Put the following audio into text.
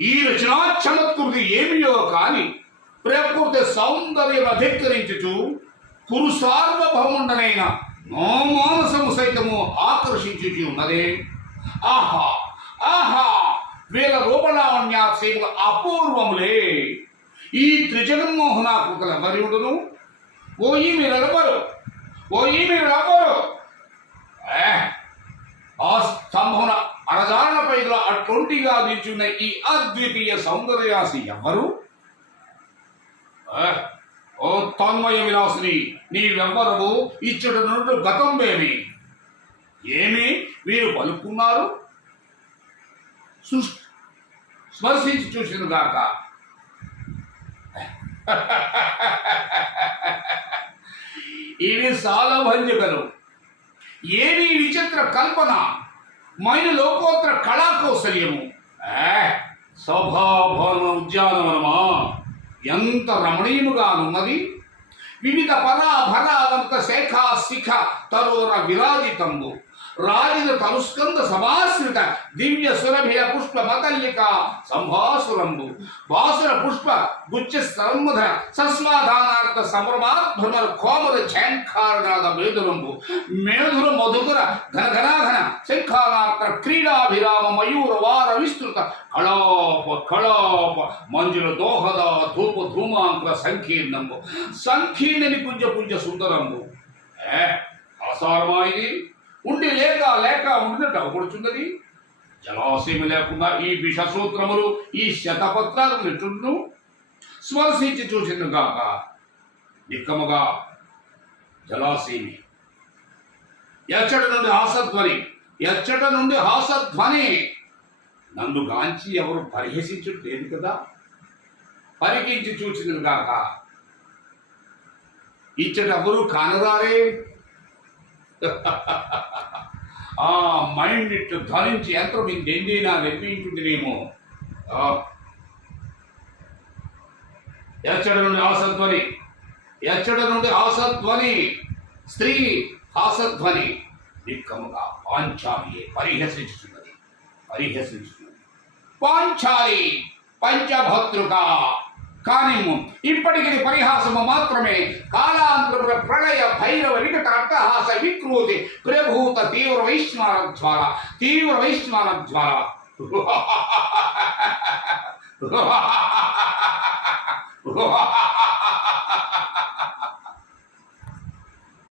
ఈ రచనా చమత్కృతి ఏమియో కాని ప్రకృతి సౌందర్యం అధికరించుచు కురు సార్వభౌముండనైన నో మానసము సైతము ఆకర్షించుచు ఉన్నదే. ఆహా ఆహా, వీళ్ళ రూపలావణ్యాశయములు అపూర్వములే. ఈ త్రిజగన్మోహనాకృతుల వరుడును మీరెవరు ఆ స్తంభమున అరజాల పైగా అట్లొంటిగా నిల్చున్న ఈ అద్వితీయ సౌందర్యాసి ఎవరు? ఓ తన్మయ విలాసిని, నీవెవ్వరవు? ఇచ్చట నుండి గతంబేమి? ఏమి వీరు పలుకున్నారు? స్పర్శించి చూసిన గాక. ఇది సాలభంజకలు. ఏమి విచిత్ర కల్పన, మైన లోకోత్తర కళాకౌశల్యము. సభాభవన ఉద్యానవనమా, ఎంత రమణీయముగానున్నది. వివిధ ఫలాఫలాదంత శాఖా శిఖ తరోర విరాజితంబు రాజిత తనుస్కంద సమాశ్రిత దివ్య సురభియ పుష్ప మతల్లిక సంభాసురంబు బాసుర పుష్ప గుచ్చ సర్మధ సస్వాధానార్థ సంభ్రమాధ్వర కోమల ఝంకారనాద మేధురంబు మేధుర మధుకర ఘనఘనాఘన శంఖానార్థ క్రీడాభిరామ మయూర వార విస్తృత కళాప కళాప మంజుల దోహద ధూప ధూమాంకుల సంకీర్ణంబు సంకీర్ణని పుంజ పుంజ సుందరంబు. అసారమా ఇది? ఉండి లేక లేక ఉండినట్టు అవపడుచున్నది. జలాశయం లేకుండా ఈ విషసూత్రములు ఈ శతపత్రాలు నెట్టును స్పర్శించి చూసింది గాక. నిక్కముగా జలాశయమి. ఎచ్చట నుండి హాసధ్వని, ఎచ్చట నుండి హాసధ్వని. నన్ను గాంచి ఎవరు పరిహసించట్లేదు కదా. పరికించి చూసింది గాక. ఇచ్చట ఎవరు కానరారే. ఆ మైండ్ ఇట్లు ధరించి యంత్రం ఇందెందైనా నిర్మించుంటేనేమో. ఎచ్చడ నుండి హాసధ్వని, ఎచ్చడ నుండి హాసధ్వని, స్త్రీ హాసధ్వని. నిక్కముగా పాంచాలియే పరిహసించుతున్నది. పాంచాలి పంచభద్రుక. కానీ ఇప్పటికి పరిహాసము మాత్రమే. కాలాంతరముల ప్రళయ భైరవ వికట అట్టహాస వికృతి ప్రభూత తీవ్ర వైష్ణవ జ్వాల.